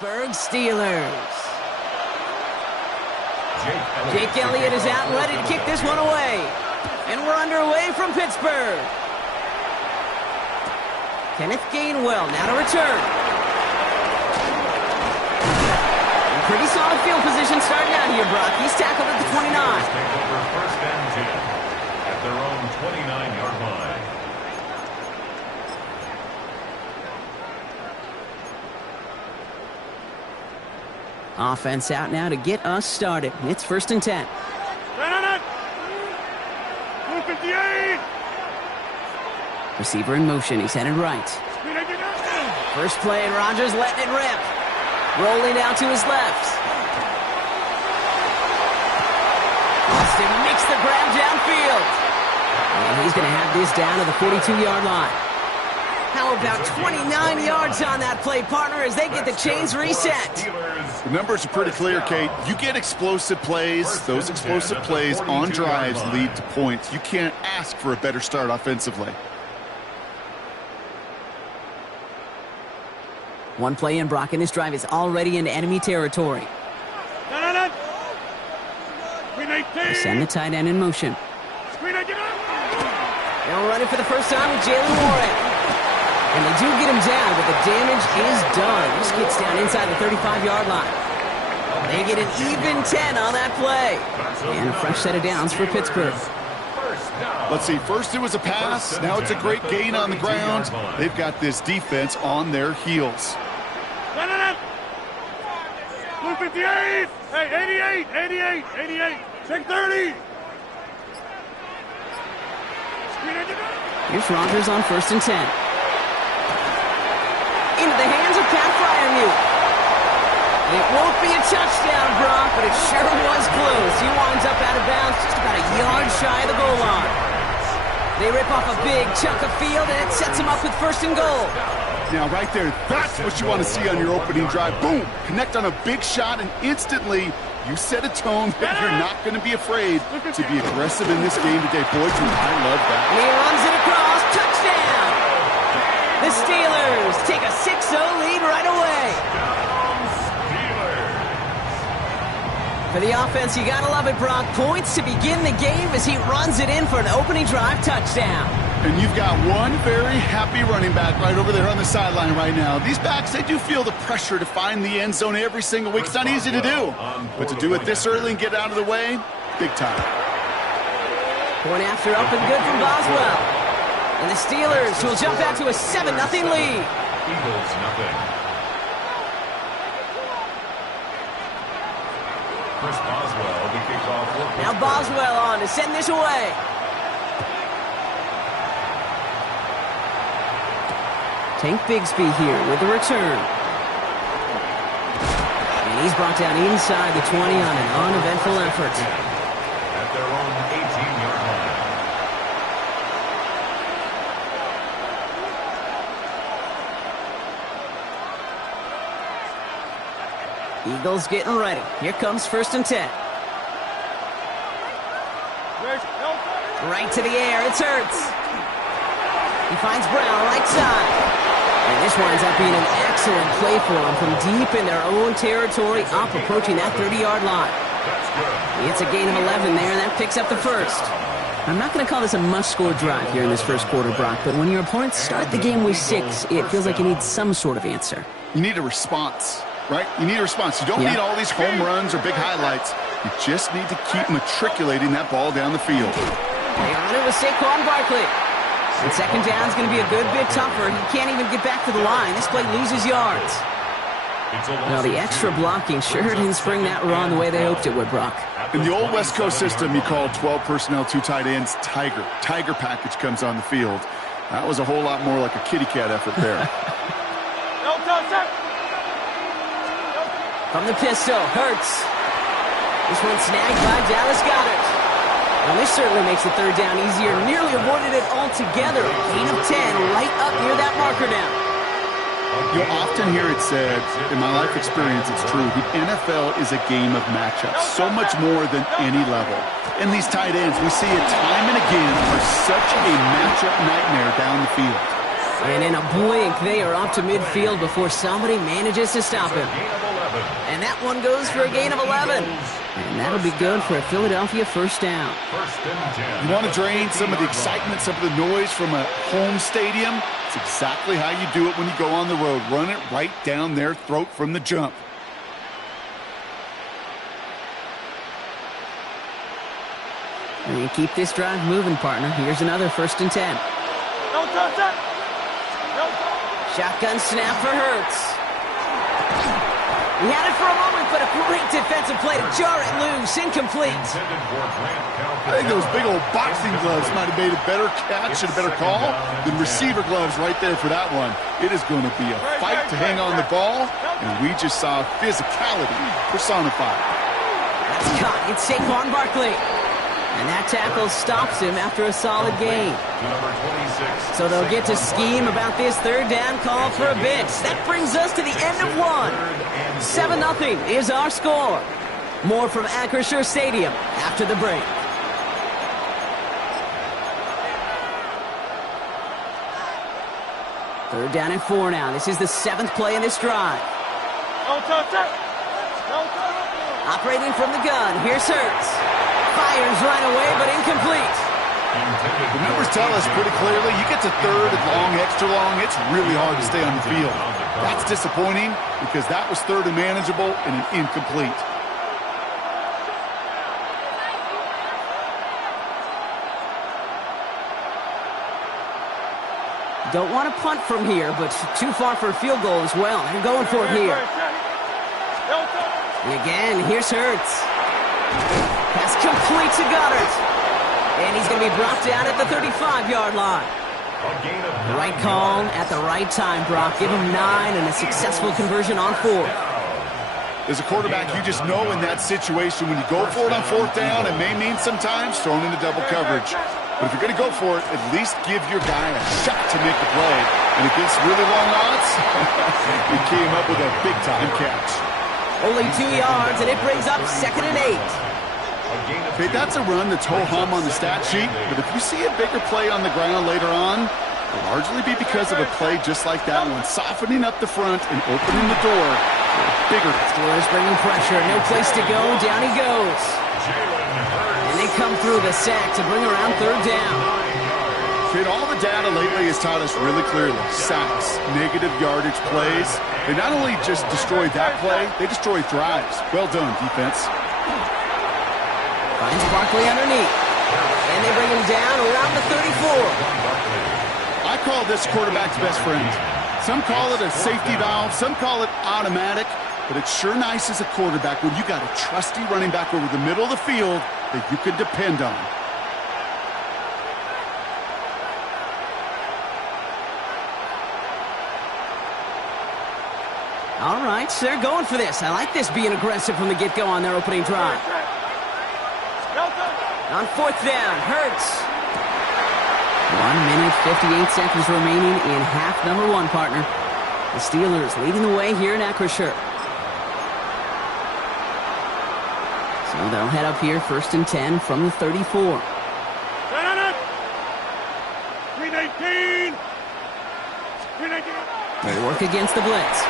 Pittsburgh Steelers. Jake Elliott is out and ready to kick this one away. And we're underway from Pittsburgh. Kenneth Gainwell now to return. In pretty solid field position starting out here, Brock. He's tackled at the 29. First and 10 at their own 29-yard line. Offense out now to get us started. It's first and 10. 258. Receiver in motion. He's headed right. First play, and Rodgers letting it rip. Rolling out to his left. Austin makes the grab downfield. And he's going to have this down to the 42-yard line. How about 29 yards on that play, partner, as they get the chains reset? The numbers are pretty clear, Kate. You get explosive plays. Those explosive plays on drives lead to points. You can't ask for a better start offensively. One play in, Brock, and this drive is already into enemy territory. They send the tight end in motion. They'll run it for the first time with Jalen Warren. And they do get him down, but the damage is done. This gets down inside the 35-yard line. They get an even 10 on that play. And a fresh set of downs for Pittsburgh. Let's see, first it was a pass, now it's a great gain on the ground. They've got this defense on their heels. 258. Hey, 88. Check 30. Here's Rodgers on first and 10. Into the hands of Pat Freiermuth. It won't be a touchdown, Brock, but it sure was close. He winds up out of bounds just about a yard shy of the goal line. They rip off a big chunk of field, and it sets him up with first and goal. Now, right there, that's what you want to see on your opening drive. Boom! Connect on a big shot, and instantly you set a tone that you're not going to be afraid to be aggressive in this game today. Boy, I love that. And he runs it across. Touchdown! The Steelers take a 6-0 lead right away. For the offense, you gotta love it, Brock. Points to begin the game as he runs it in for an opening drive touchdown. And you've got one very happy running back right over there on the sideline right now. These backs, they do feel the pressure to find the end zone every single week. It's not easy to do. But to do it this early and get out of the way, big time. Point after up and good from Boswell. And the Steelers will jump out to a 7-0 lead. Eagles, nothing. Chris Boswell, the kickoff. Now Boswell on to send this away. Tank Bigsby here with the return. And he's brought down inside the 20 on an uneventful effort. At their own 18-yard line. Eagles getting ready. Here comes first and 10. Right to the air. It's Hurts. He finds Brown right side. And this winds up being an excellent play for him from deep in their own territory, up approaching that 30-yard line. It's a gain of 11 there, and that picks up the first. I'm not going to call this a must-score drive here in this first quarter, Brock, but when your opponents start the game with 6, it feels like you need some sort of answer. You need a response. Right? You need a response. You don't need all these home runs or big highlights. You just need to keep matriculating that ball down the field. They run it with Saquon Barkley. And second down is going to be a good bit tougher. He can't even get back to the line. This play loses yards. Well, the extra blocking sure didn't spring that run the way they hoped it would, Brock. In the old West Coast system, you call 12 personnel, 2 tight ends, Tiger. Tiger package comes on the field. That was a whole lot more like a kitty cat effort there. From the pistol, Hurts. This one snagged by Dallas Goedert. And this certainly makes the third down easier. Nearly avoided it altogether. Gain of 10 right up near that marker now. You'll often hear it said, in my life experience, it's true, the NFL is a game of matchups, so much more than any level. And these tight ends, we see it time and again, are such a matchup nightmare down the field. And in a blink, they are up to midfield before somebody manages to stop him. And that one goes for a gain of 11. And that'll be good for a Philadelphia first down. You want to drain some of the excitement, some of the noise from a home stadium? It's exactly how you do it when you go on the road. Run it right down their throat from the jump. And keep this drive moving, partner. Here's another 1st and 10. Shotgun snap for Hurts. He had it for a moment, but a great defensive play to jar it loose. Incomplete. I think those big old boxing gloves might have made a better catch and a better call than receiver gloves right there for that one. It is going to be a fight to hang on the ball, and we just saw physicality personified. That's caught. It's Saquon Barkley. And that tackle stops him after a solid gain. So they'll get to scheme about this 3rd down call for a bit. That brings us to the end of one. 7-0 is our score. More from Acrisure Stadium after the break. Third down and 4 now. This is the 7th play in this drive. Operating from the gun. Here's Hurts. Fires right away, but incomplete. The numbers tell us pretty clearly, you get to 3rd and long, extra long, it's really hard to stay on the field. That's disappointing because that was 3rd and manageable and an incomplete. Don't want to punt from here, but too far for a field goal as well. They're going for it here. And again, here's Hurts. Pass complete to Goddard. And he's going to be brought down at the 35-yard line. The right call at the right time, Brock. Give him 9 and a successful conversion on 4th. As a quarterback, you just know in that situation when you go for it on 4th down, it may mean sometimes thrown into double coverage. But if you're going to go for it, at least give your guy a shot to make the play. And against really long odds, he came up with a big-time catch. Only 2 yards, and it brings up 2nd and 8. Okay, that's a run that's ho-hum on the stat sheet, but if you see a bigger play on the ground later on, it'll largely be because of a play just like that one, softening up the front and opening the door for a bigger. Steelers bringing pressure, no place to go, down he goes. And they come through the sack to bring around 3rd down. Okay, all the data lately has taught us really clearly, sacks, negative yardage plays, they not only just destroy that play, they destroy drives. Well done, defense. Finds Barkley underneath. And they bring him down around the 34. I call this quarterback's best friend. Some call it a safety valve, some call it automatic, but it's sure nice as a quarterback when you got a trusty running back over the middle of the field that you can depend on. All right, so they're going for this. I like this being aggressive from the get-go on their opening drive. On 4th down, Hurts. 1 minute, 58 seconds remaining in half number 1, partner. The Steelers leading the way here in Acrisure. So they'll head up here, 1st and 10 from the 34. Green 18. They work against the blitz.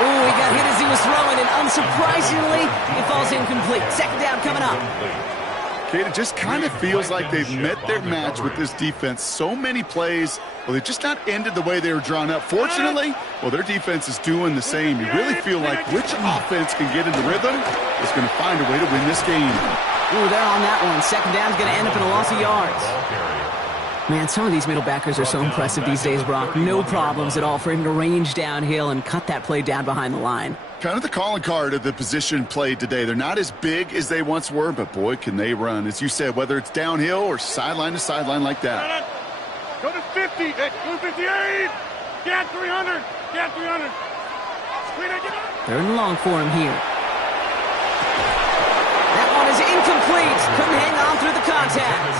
Ooh, he got hit as he was throwing, and unsurprisingly, he falls incomplete. 2nd down coming up. Okay, it just kind of feels like they've met their match with this defense. So many plays, well, they've just not ended the way they were drawn up. Fortunately, well, their defense is doing the same. You really feel like which offense can get into rhythm is going to find a way to win this game. Ooh, they're on that one. 2nd down's going to end up in a loss of yards. Man, some of these middle backers are so impressive these days, Brock. No problems at all for him to range downhill and cut that play down behind the line. Kind of the calling card of the position played today. They're not as big as they once were, but boy, can they run. As you said, whether it's downhill or sideline to sideline like that. Go to 50. 258. Get 300. Get 300. 3rd and long for him here. That one is incomplete. Couldn't hang on through the contact.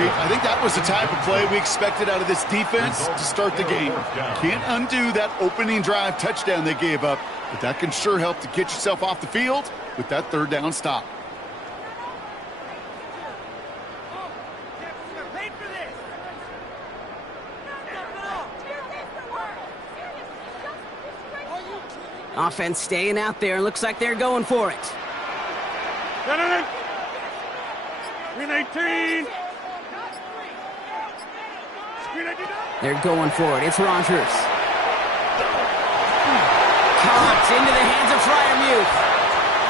I think that was the type of play we expected out of this defense to start the game. Can't undo that opening drive touchdown they gave up, but that can sure help to get yourself off the field with that 3rd down stop. Offense staying out there. Looks like they're going for it. Screen 18. They're going for it. It's Rogers. Caught into the hands of Fryermuth.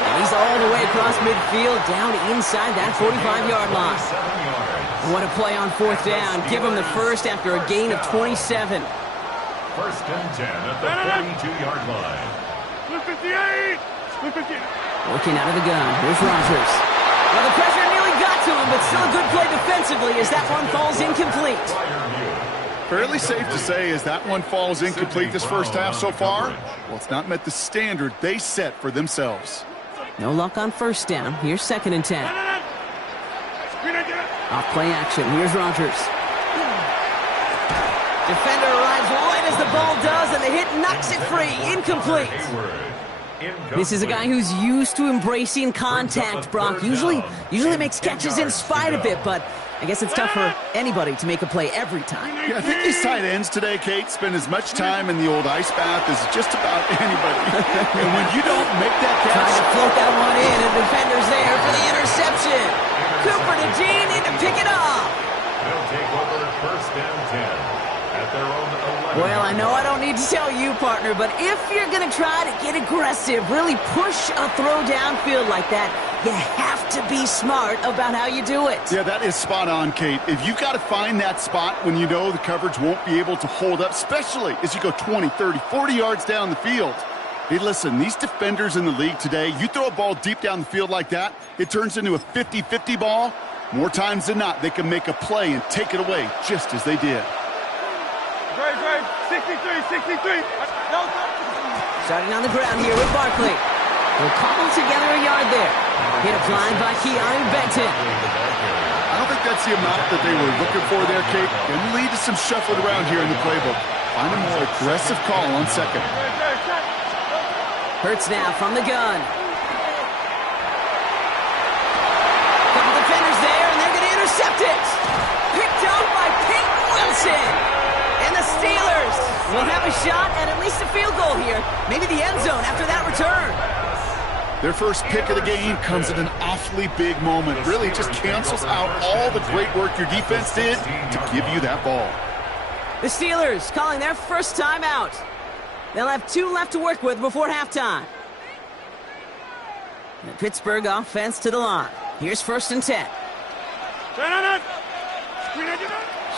And he's all the way across midfield, down inside that 45-yard line. What a play on fourth down. Give him the first after a gain of 27. First and 10 at the 42-yard line. Split 58. Split 58. Working out of the gun. Here's Rogers. Well, the pressure nearly got to him, but still a good play defensively as that one falls incomplete. Fairly safe to say as that one falls incomplete this first half so far. Well, it's not met the standard they set for themselves. No luck on first down. Here's second and 10. Off play action. Here's Rogers. Defender arrives right as the ball does, and the hit knocks it free. Incomplete. This is a guy who's used to embracing contact, Brock. Usually makes catches in spite of it, but I guess it's tough for anybody to make a play every time. Yeah, I think these tight ends today, Kate, spend as much time in the old ice bath as just about anybody. And when you don't make that catch... Trying to float that one in, and the defender's there for the interception. Cooper to Gene in to pick it off. They'll take over first and 10 at their own 11. Well, I know I don't need to tell you, partner, but if you're going to try to get aggressive, really push a throw downfield like that, you have to be smart about how you do it. Yeah, that is spot on, Kate. If you've got to find that spot when you know the coverage won't be able to hold up, especially as you go 20, 30, 40 yards down the field. Hey, listen, these defenders in the league today, you throw a ball deep down the field like that, it turns into a 50-50 ball. More times than not, they can make a play and take it away just as they did. Great. 63. Starting on the ground here with Barkley. They'll cobble together a yard there. Hit applied by Keanu Benton. I don't think that's the amount that they were looking for there, Kate. Going to lead to some shuffling around here in the playbook. Find a more aggressive call on second. Hurts now from the gun. Couple defenders there, and they're going to intercept it. Picked up by Peyton Wilson. And the Steelers will have a shot at least a field goal here. Maybe the end zone after that return. Their first pick of the game comes at an awfully big moment. Really just cancels out all the great work your defense did to give you that ball. The Steelers calling their first time out. They'll have 2 left to work with before halftime. The Pittsburgh offense to the line. Here's first and 10.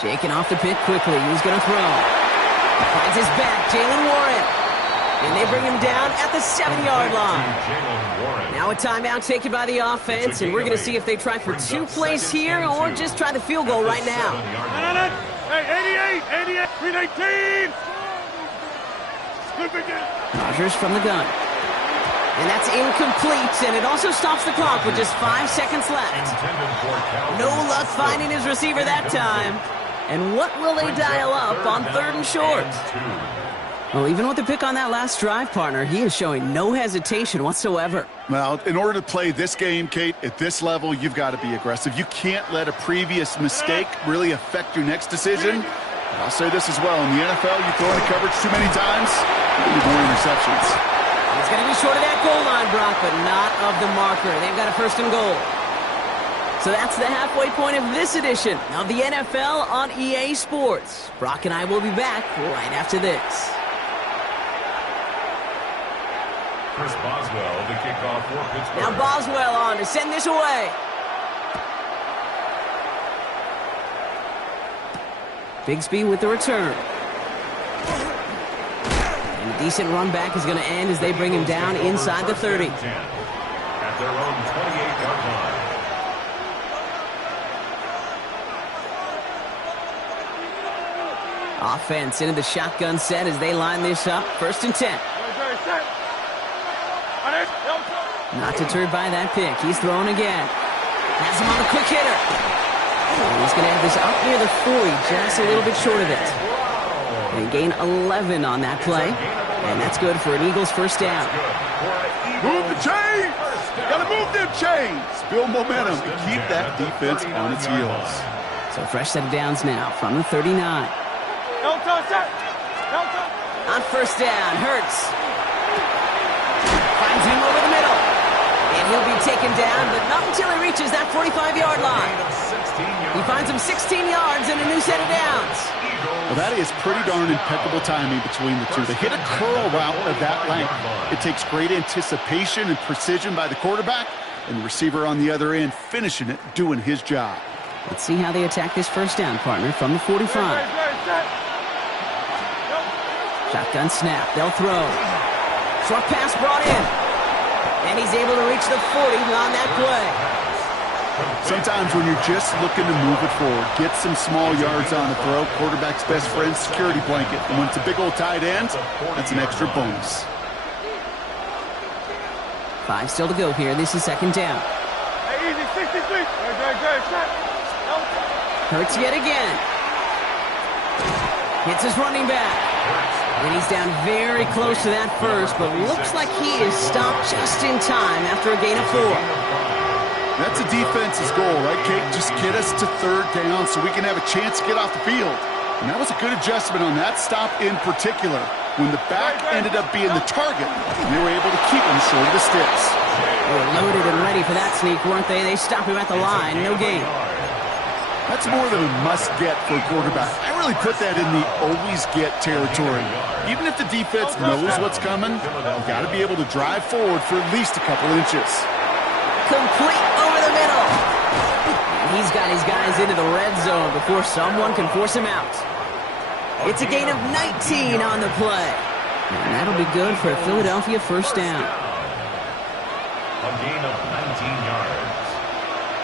Shaking off the pick quickly. Who's going to throw? Finds his back, Jalen Warren. And they bring him down at the 7-yard line. Now a timeout taken by the offense, and we're going to see if they try for 2 plays here or just try the field goal right now. Hey, 88, 318. Rogers from the gun. And that's incomplete, and it also stops the clock with just 5 seconds left. No luck finding his receiver that time. And what will they dial up on 3rd and short? Well, even with the pick on that last drive, partner, he is showing no hesitation whatsoever. Well, in order to play this game, Kate, at this level, you've got to be aggressive. You can't let a previous mistake really affect your next decision. I'll say this as well. In the NFL, you throw into coverage too many times, you need more interceptions. It's going to be short of that goal line, Brock, but not of the marker. They've got a 1st and goal. So that's the halfway point of this edition of the NFL on EA Sports. Brock and I will be back right after this. Chris Boswell, the kickoff for Pittsburgh. Now Boswell on to send this away. Bigsby with the return. And a decent run back is going to end as they bring him down inside the 30. At their own 28-yard line. Offense into the shotgun set as they line this up. 1st and 10. Not deterred by that pick. He's throwing again. Has him on the quick hitter. And he's going to have this up near the 40, just a little bit short of it. They gain 11 on that play. And that's good for an Eagles 1st down. Move the chains! Gotta move them chains! Build momentum and keep that defense on its heels. So fresh set of downs now from the 39. On 1st down, Hurts. taken down, but not until he reaches that 45-yard line. He finds him 16 yards and a new set of downs. Well, that is pretty darn impeccable timing between the two. They hit a curl route of that length. It takes great anticipation and precision by the quarterback, and the receiver on the other end finishing it, doing his job. Let's see how they attack this first down, partner, from the 45. Shotgun snap. They'll throw. Short pass brought in. And he's able to reach the 40 on that play. Sometimes when you're just looking to move it forward, get some small yards on the throw, quarterback's best friend, security blanket. And when it's a big old tight end, that's an extra bonus. 5 still to go here. This is second down. Hey, easy, 63. Good. Hurts yet again. Hits his running back. And he's down very close to that first, but looks like he is stopped just in time after a gain of 4. That's a defense's goal, right, Kate? Just get us to third down so we can have a chance to get off the field. And that was a good adjustment on that stop in particular. When the back ended up being the target, they were able to keep him short of the sticks. They were loaded and ready for that sneak, weren't they? They stopped him at the line. No gain. That's more than a must-get for a quarterback. I really put that in the always-get territory. Even if the defense knows what's coming, you got to be able to drive forward for at least a couple inches. Complete over the middle. And he's got his guys into the red zone before someone can force him out. It's a gain of 19 on the play. And that'll be good for a Philadelphia first down. A gain of 19 yards.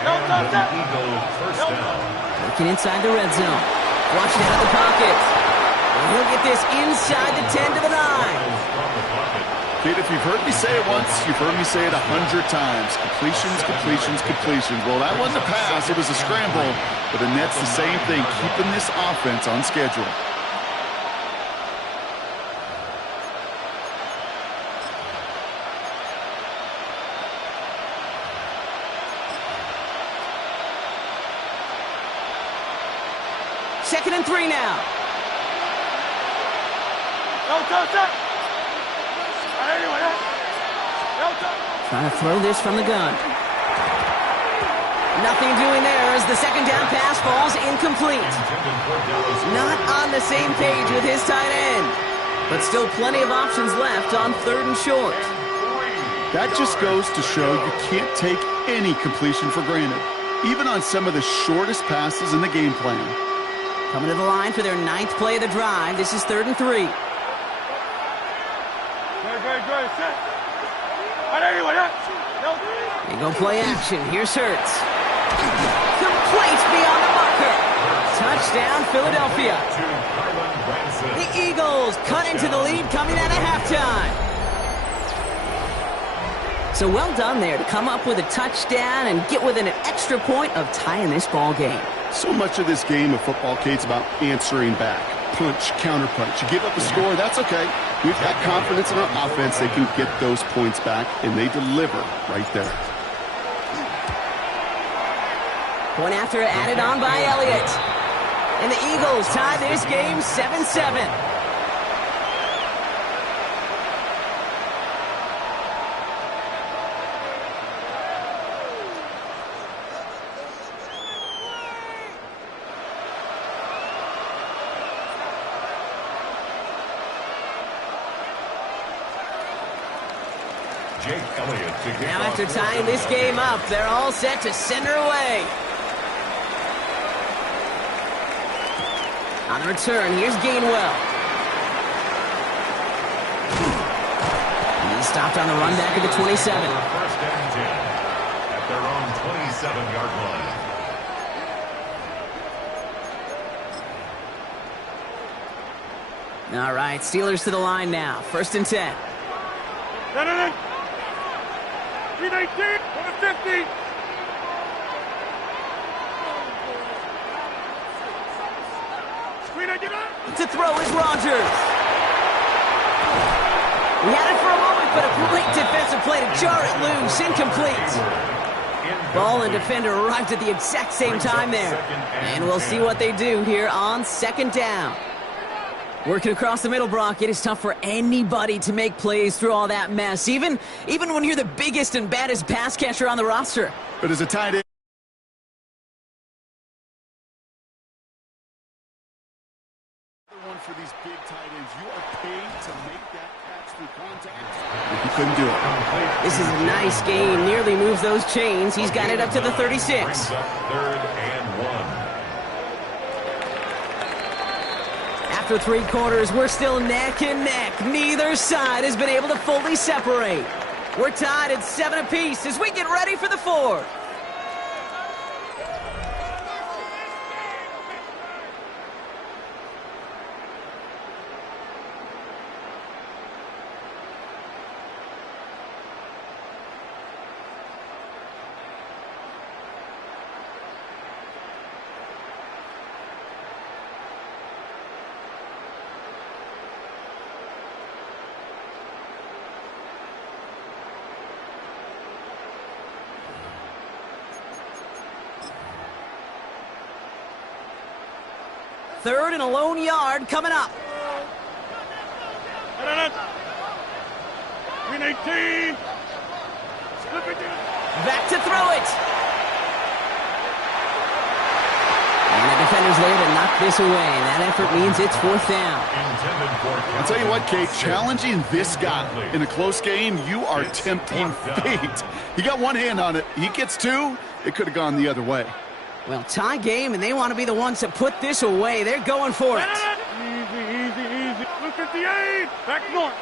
And the Eagles first down. Looking inside the red zone. Watch it out of the pocket. And he'll get this inside the 10 to the 9. Kid, if you've heard me say it once, you've heard me say it 100 times. Completions. Well, that wasn't a pass. It was a scramble. But the net's the same thing, keeping this offense on schedule. Second and 3 now. Trying to throw this from the gun. Nothing doing there as the second down pass falls incomplete. Not on the same page with his tight end. But still plenty of options left on third and short. That just goes to show you can't take any completion for granted, even on some of the shortest passes in the game plan. Coming to the line for their 9th play of the drive. This is 3rd and 3. They go play action. Here's Hurts. Complete beyond the marker. Touchdown, Philadelphia. The Eagles cut into the lead coming out of halftime. So well done there to come up with a touchdown and get within an extra point of tying this ball game. So much of this game of football, Kate's about answering back. Punch, counterpunch. You give up a score, that's okay. We've got confidence in our offense. They can get those points back, and they deliver right there. Point after added on by Elliott. And the Eagles tie this game 7-7. Now after tying this game up, they're all set to send her away. On the return, here's Gainwell. And he's stopped on the run back at the 27. First and 10 at their own 27-yard line. All right, Steelers to the line now. 1st and 10. 319 for the 50. To throw is Rodgers. We had it for a moment, but a great defensive play to jar it loose. Incomplete. Ball and defender arrived at the exact same time there. And we'll see what they do here on 2nd down. Working across the middle, Brock, it is tough for anybody to make plays through all that mess, even when you're the biggest and baddest pass catcher on the roster. But as a tight end, for these big tight ends, you are paid to make that catch through contact. He couldn't do it. This is a nice gain. Nearly moves those chains. He's got it up to the 36. Third and 1. After 3 quarters, we're still neck and neck. Neither side has been able to fully separate. We're tied at 7 apiece as we get ready for the 4th. Third and a lone yard coming up. Green 18. Back to throw it. And the defender's there to knock this away. And that effort means it's 4th down. I'll tell you what, Kate, challenging this guy in a close game, you are tempting fate. He got one hand on it. He gets 2. It could have gone the other way. Well, tie game, and they want to be the ones to put this away. They're going for it. Easy. Blue 58. Back north.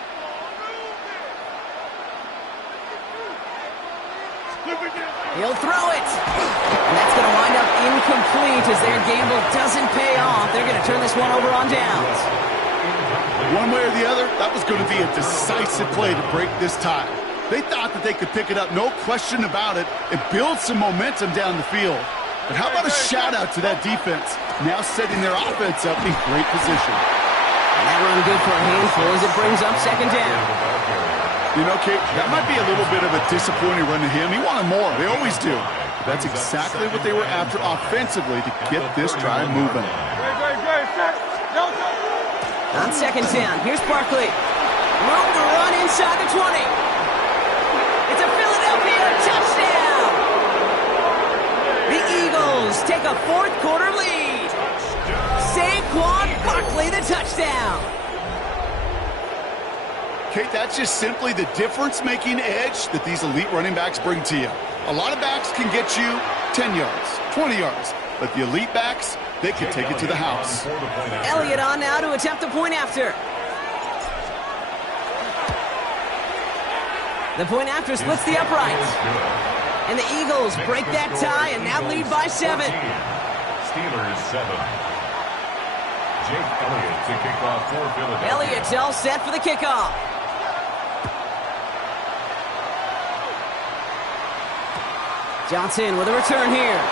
He'll throw it. And that's going to wind up incomplete as their gamble doesn't pay off. They're going to turn this one over on downs. One way or the other, that was going to be a decisive play to break this tie. They thought that they could pick it up, no question about it, and build some momentum down the field. But how about a shout-out to that defense, now setting their offense up in great position. And that run good for a handful as it brings up 2nd down. You know, Kate, that might be a little bit of a disappointing run to him. He wanted more. They always do. That's exactly what they were after offensively to get this drive moving. On 2nd down, here's Barkley. Room to run inside the 20. It's a Philadelphia touchdown. The Eagles take a 4th quarter lead. Saquon Barkley the touchdown. Kate, that's just simply the difference-making edge that these elite running backs bring to you. A lot of backs can get you 10 yards, 20 yards, but the elite backs, they can take it to the house. Elliott on now to attempt the point after. The point after splits the uprights. And the Eagles break that tie and now lead by 7. Steelers 7. Jake Elliott to kick off for Philadelphia. Elliott's all set for the kickoff. Johnson with a return here.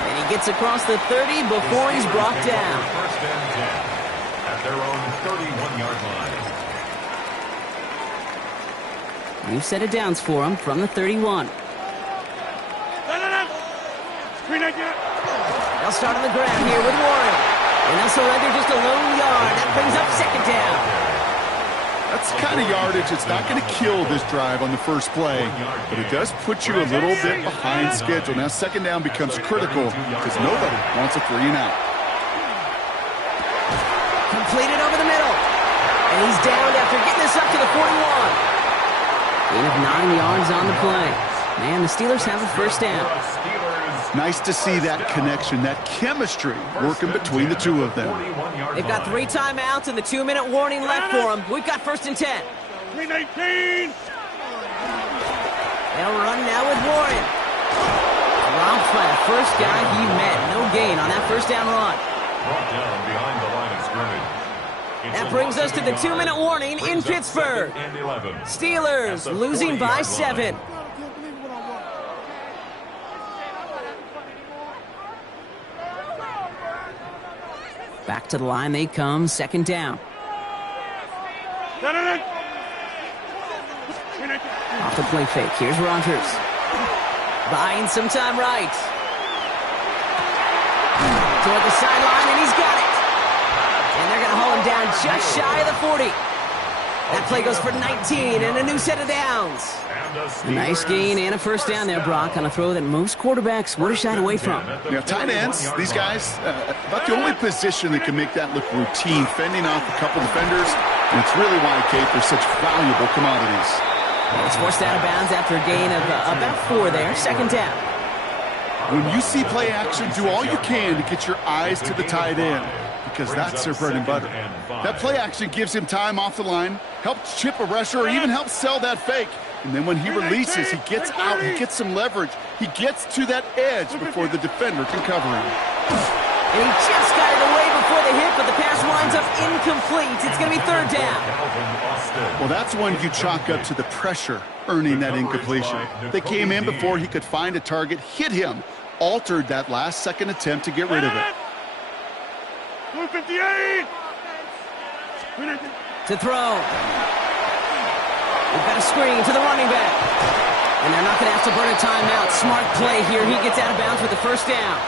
And he gets across the 30 before he's brought down. 1st and 10 at their own 31-yard line. New set of downs for him from the 31. They'll start on the ground here with Warren. And they'll surrender just a lone yard. That brings up 2nd down. That's the kind of yardage it's not going to kill this drive on the first play, but it does put you a little bit behind schedule. Now 2nd down becomes critical because nobody wants a 3 and out. Completed over the middle. And he's downed after getting this up to the 41. Gain of 9 yards on the play. Man, the Steelers have a 1st down. Nice to see that connection, that chemistry working between the two of them. They've got 3 timeouts and the 2-minute warning left for them. We've got 1st and 10. 319. They'll run now with Warren. Dropped by the first guy he met. No gain on that 1st down run. Brought down behind the line of scrimmage. That brings us to the 2-minute warning in Pittsburgh. Steelers losing by 7. Back to the line they come, 2nd down. Off the play fake, here's Rodgers. Buying some time right. Toward the sideline, and he's got it. And they're going to haul him down just shy of the 40. That play goes for 19 and a new set of downs. A nice gain and a first down there, Brock, on a throw that most quarterbacks would have shied away from. Now, tight ends, these guys, about the only position that can make that look routine, fending off a couple defenders, and it's really why, Kate, they're such valuable commodities. It's forced out of bounds after a gain of about 4 there, second down. When you see play action, do all you can to get your eyes to the tight end, because that's their bread and butter. That play action gives him time off the line, helps chip a rusher, or even helps sell that fake. And then when he releases, he gets out, he gets some leverage. He gets to that edge before the defender can cover him. And he just got it away before the hit, but the pass winds up incomplete. It's going to be third down. Well, that's one you chalk up to the pressure earning that incompletion. They came in before he could find a target, hit him, altered that last-second attempt to get rid of it. 258! To throw. We've got a screen to the running back. And they're not going to have to burn a timeout. Smart play here. He gets out of bounds with the first down.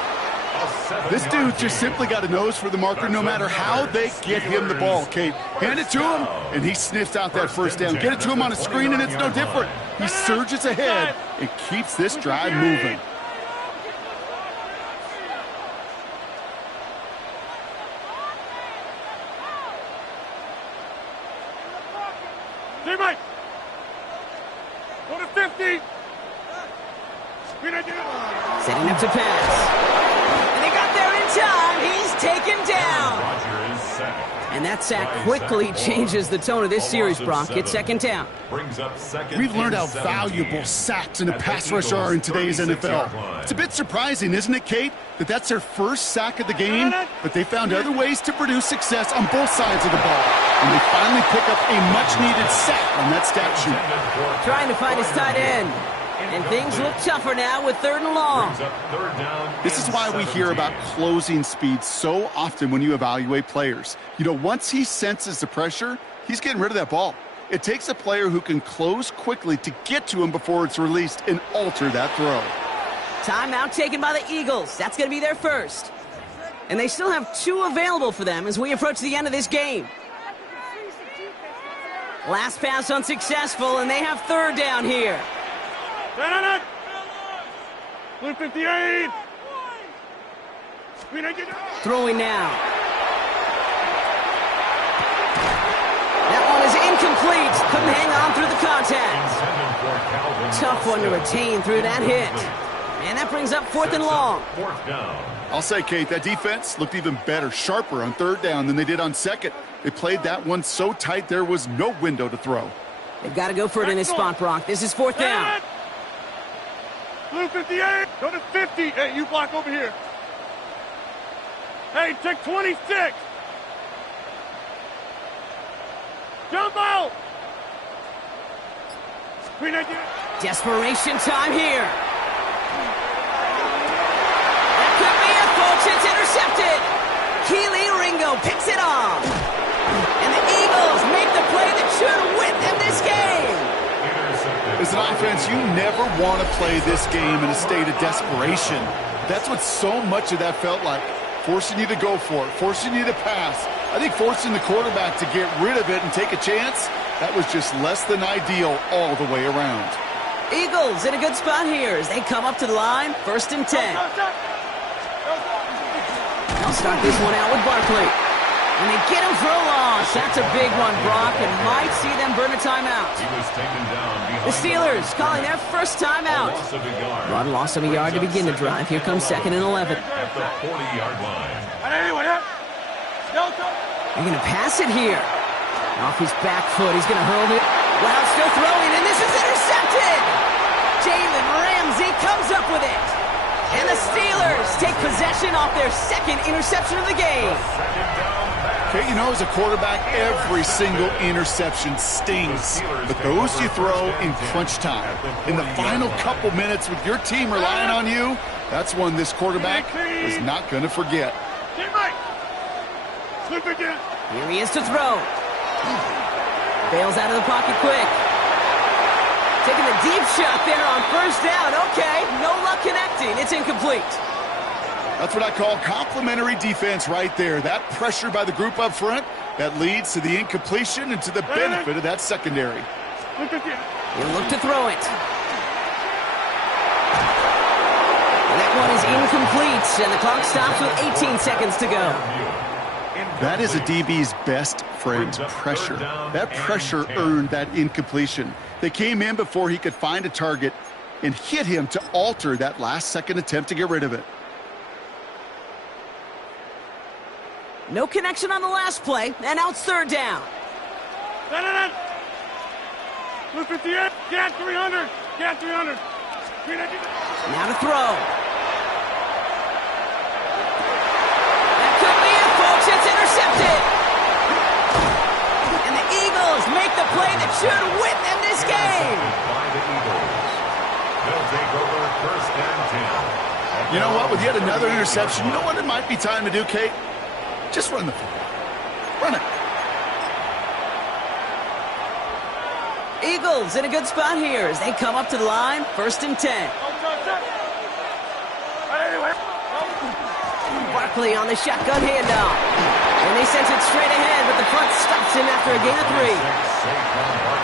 This dude just simply got a nose for the marker no matter how they get him the ball, Kate. Hand it to him, and he sniffs out that first down. Get it to him on a screen, and it's no different. He surges ahead and keeps this drive moving. Teammate! Go to 50! Setting up to pass. And they got there in time. He's taken down. And that sack quickly changes the tone of this series, Brock. It's second down. We've learned how valuable sacks in a pass rush are in today's NFL. It's a bit surprising, isn't it, Kate, that that's their first sack of the game, but they found other ways to produce success on both sides of the ball. And they finally pick up a much-needed sack on that stat sheet. Trying to find his tight end. And things look tougher now with third and long. This is why we hear about closing speed so often when you evaluate players. You know, once he senses the pressure, he's getting rid of that ball. It takes a player who can close quickly to get to him before it's released and alter that throw. Timeout taken by the Eagles. That's going to be their first. And they still have 2 available for them as we approach the end of this game. Last pass unsuccessful, and they have third down here. Blue 58! Throwing now. That one is incomplete. Couldn't hang on through the contact. Tough one to retain through that hit. And that brings up fourth and long. I'll say, Kate, that defense looked even better, sharper on third down than they did on second. They played that one so tight there was no window to throw. They've got to go for it in this spot, Brock. This is fourth down. Blue 58! Go to 50! Hey, you block over here. Hey, take 26! Jump out! Desperation time here. That could be it, folks. It's intercepted. Keely Ringo picks it off. And the Eagles make the play that should win them this game. As an offense, you never want to play this game in a state of desperation. That's what so much of that felt like. Forcing you to go for it, forcing you to pass. I think forcing the quarterback to get rid of it and take a chance, that was just less than ideal all the way around. Eagles in a good spot here as they come up to the line, first and 10. They'll start this one out with Barkley. And they get him for a loss. That's a big one, Brock, and might see them burn a timeout. The Steelers calling their first timeout. Run loss of a yard to begin the drive. Here comes second and 11. At the 40-yard line. They're going to pass it here. Off his back foot, he's going to hurl it. Wow, still throwing, and this is intercepted! Jalen Ramsey comes up with it. And the Steelers take possession off their second interception of the game. Okay, you know, as a quarterback, every single interception stings. But those you throw in crunch time. In the final couple minutes with your team relying on you, that's one this quarterback is not going to forget. Here he is to throw. Bails out of the pocket quick. Taking a deep shot there on first down. Okay, no luck connecting. It's incomplete. That's what I call complimentary defense right there. That pressure by the group up front, that leads to the incompletion and to the benefit of that secondary. He'll look to throw it. And that one is incomplete, and the clock stops with 18 seconds to go. That is a DB's best friend, pressure. That pressure earned that incompletion. They came in before he could find a target and hit him to alter that last-second attempt to get rid of it. No connection on the last play, and now it's third down. Blue 58, get 300, get 300. Now to throw. That could be it, folks. It's intercepted. And the Eagles make the play that should win them this game. By the Eagles. They'll take over first and 10. You know what? With yet another interception, you know what it might be time to do, Kate? Just run the football. Run it. Eagles in a good spot here as they come up to the line, first and 10. Barkley on the shotgun handoff. And they sent it straight ahead, but the front stops him after a gain of 3.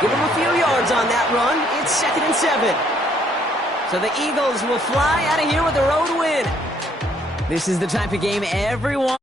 Give him a few yards on that run. It's 2nd and 7. So the Eagles will fly out of here with a road win. This is the type of game everyone